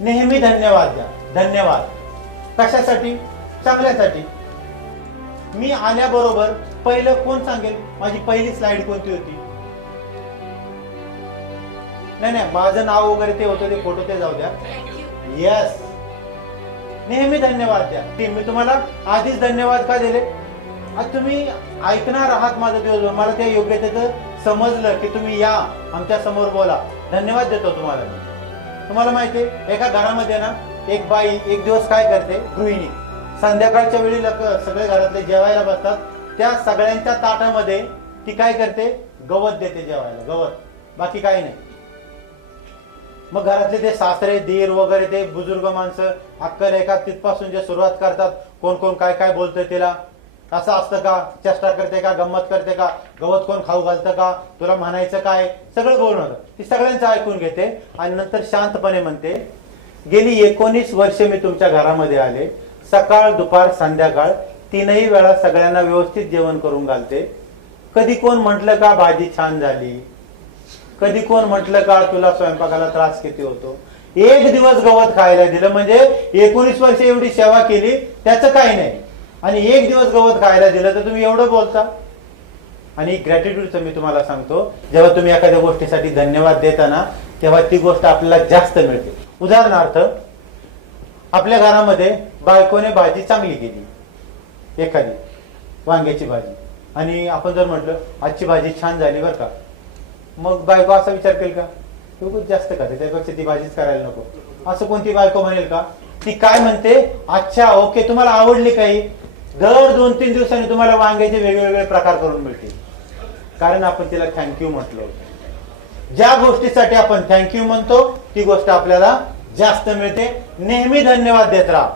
नेहमी धन्यवाद द्या. धन्यवाद. कशासाठी? चांगल्यासाठी. मी आल्याबरोबर पहिलं कोण सांगेल? माझी पहिली स्लाइड कोणती होती? नाही नाही माझं नाव वगैरे ते होतं ते फोटो ते जाऊ द्या. येस नेहमी धन्यवाद द्या. ते मी तुम्हाला आधीच धन्यवाद का दिले? आज तुम्ही ऐकणार आहात माझं दिवस मला त्या योग्यतेचं समजलं की तुम्ही या आमच्यासमोर बोला. धन्यवाद देतो तुम्हाला मी. तुम्हाला माहिती आहे एका घरामध्ये ना एक बाई एक दिवस काय करते? गृहिणी. संध्याकाळच्या वेळी लोक सगळे घरातले जेवायला बसतात. त्या सगळ्यांच्या ताटामध्ये ती काय करते? गवत देते जेवायला गवत. बाकी काही नाही. मग घरातले ते सासरे धीर वगैरे ते बुजुर्ग माणसं अक्कल एका तिथपासून जे सुरुवात करतात कोण कोण काय काय बोलतोय तिला असं असतं का? चेष्टा करते का? गंमत करते का? गवत कोण खाऊ घालतं का? तुला म्हणायचं काय? सगळं बोलणं होतं ती सगळ्यांचं ऐकून घेते आणि नंतर शांतपणे म्हणते गेली एकोणीस वर्ष मी तुमच्या घरामध्ये आले. सकाळ दुपार संध्याकाळ तीनही वेळा सगळ्यांना व्यवस्थित जेवण करून घालते. कधी कोण म्हटलं का भाजी छान झाली? कधी कोण म्हटलं का तुला स्वयंपाकाला त्रास किती होतो? एक दिवस गवत खायला दिलं. म्हणजे एकोणीस वर्ष एवढी सेवा केली त्याचं काही नाही. आणि एक दिवस गवत खायला दिलं तर तुम्ही एवढं बोलता. आणि ग्रॅटिट्यूडचं मी तुम्हाला सांगतो जेव्हा तुम्ही एखाद्या गोष्टीसाठी धन्यवाद देता ना तेव्हा ती गोष्ट आपल्याला जास्त मिळते. उदाहरणार्थ आपल्या घरामध्ये बायकोने भाजी चांगली केली. एखादी वांग्याची भाजी. आणि आपण जर म्हटलं आजची भाजी छान झाली बरं का? मग बायको असा विचार केल का? खूपच जास्त खाते त्यापेक्षा ती भाजीच करायला नको. असं कोणती बायको म्हणेल का? ती काय म्हणते? अच्छा ओके तुम्हाला आवडली काही? दर दोन तीन दिवसांनी तुम्हाला वांग्याचे वेगवेगळे प्रकार करून मिळतील. कारण आपण तिला थँक्यू म्हटलं. होतं ज्या गोष्टीसाठी आपण थँक्यू म्हणतो ती गोष्ट आपल्याला जास्त मिळते. नेहमी धन्यवाद देत राहा.